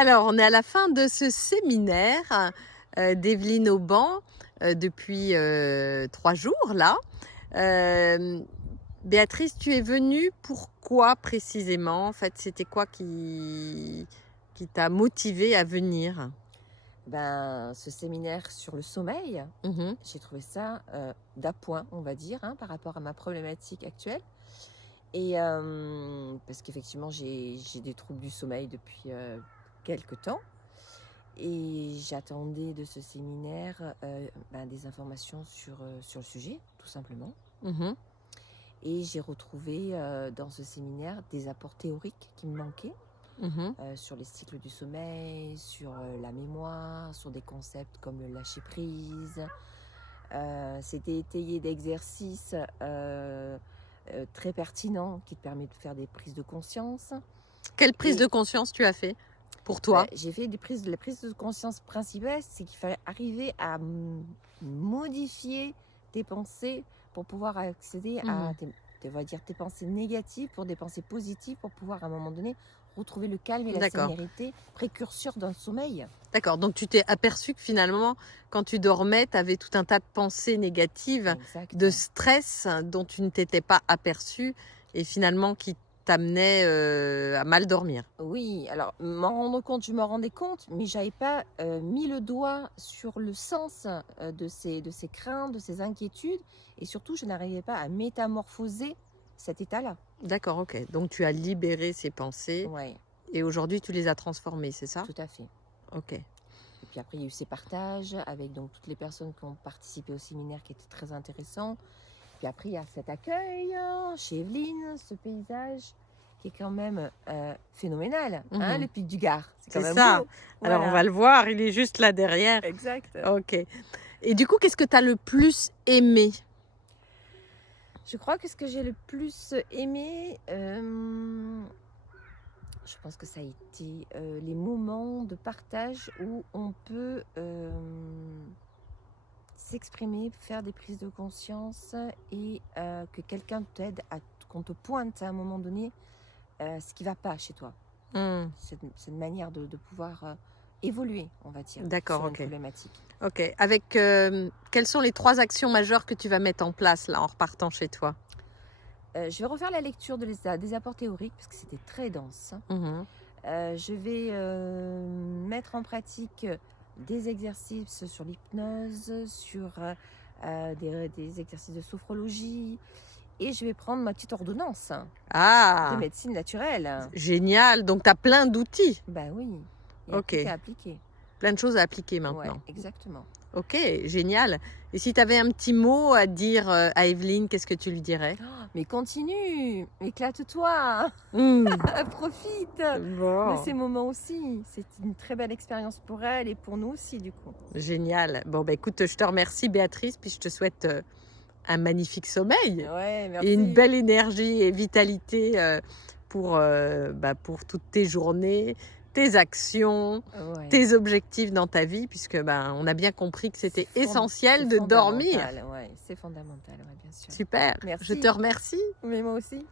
Alors, on est à la fin de ce séminaire d'Evelyne Auban depuis 3 jours là. Euh, Béatrice, tu es venue pourquoi précisément? En fait, c'était quoi qui t'a motivée à venir? Ce séminaire sur le sommeil, Mhm, j'ai trouvé ça d'appoint, on va dire, hein, par rapport à ma problématique actuelle. Et parce qu'effectivement, j'ai des troubles du sommeil depuis quelques temps. Et j'attendais de ce séminaire des informations sur le sujet, tout simplement. mhm, Et j'ai retrouvé dans ce séminaire des apports théoriques qui me manquaient. mhm. Sur les cycles du sommeil, sur la mémoire, sur des concepts comme le lâcher prise. C'était étayé d'exercices très pertinents qui te permettent de faire des prises de conscience. Quelle prise Et de conscience tu as fait pour toi? j'ai fait la prise de conscience principale, c'est qu'il fallait arriver à modifier tes pensées pour pouvoir accéder à Mhm. on va dire, tes pensées négatives pour des pensées positives, pour pouvoir à un moment donné retrouver le calme et la D'accord. sérénité, précurseur d'un sommeil. D'accord. Donc tu t'es aperçu que finalement, quand tu dormais, tu avais tout un tas de pensées négatives, Exact. de stress dont tu ne t'étais pas aperçu et finalement qui t'amenaient à mal dormir. Oui, alors je me rendais compte, mais j'avais pas mis le doigt sur le sens de ces craintes, de ces inquiétudes, et surtout, je n'arrivais pas à métamorphoser cet état-là. D'accord, ok. Donc tu as libéré ces pensées Ouais, et aujourd'hui tu les as transformées, c'est ça? tout à fait. Ok. Et puis après, il y a eu ces partages avec donc toutes les personnes qui ont participé au séminaire qui étaient très intéressants. Puis après, il y a cet accueil chez Evelyne, ce paysage qui est quand même phénoménal, hein, Mhm. le pic du Gard. C'est quand C'est même ça. beau. Alors on Voilà. va le voir, il est juste là derrière. Exact. Ok. Et du coup, qu'est-ce que tu as le plus aimé? Je crois que ce que j'ai le plus aimé, je pense que ça a été les moments de partage où on peut s'exprimer, faire des prises de conscience et que quelqu'un t'aide, qu'on te pointe à un moment donné ce qui ne va pas chez toi. Hmm. Cette manière de pouvoir évoluer, on va dire, D'accord, sur une ok. problématique. Ok. Avec quelles sont les 3 actions majeures que tu vas mettre en place là en repartant chez toi? Je vais refaire la lecture des apports théoriques parce que c'était très dense. Mhm. Je vais mettre en pratique des exercices sur l'hypnose, sur des exercices de sophrologie, et je vais prendre ma petite ordonnance de Ah, médecine naturelle. génial. Donc tu as plein d'outils. Ben oui, il n'y a Ok. plus qu'à appliquer. Plein de choses à appliquer Ouais, maintenant. exactement. Ok, génial. Et si tu avais un petit mot à dire à Evelyne, qu'est-ce que tu lui dirais? Mais continue, éclate-toi, Hmm. profite de Bon, ces moments aussi. C'est une très belle expérience pour elle et pour nous aussi, du coup. génial. Bon, bah écoute, je te remercie Béatrice, puis je te souhaite un magnifique sommeil Ouais, et une merci. belle énergie et vitalité pour toutes tes journées, tes actions, Ouais. tes objectifs dans ta vie, puisque on a bien compris que c'était C'est essentiel de dormir. fondamental, ouais, c'est fondamental, ouais, bien sûr. Super, je te Merci, remercie. mais moi aussi.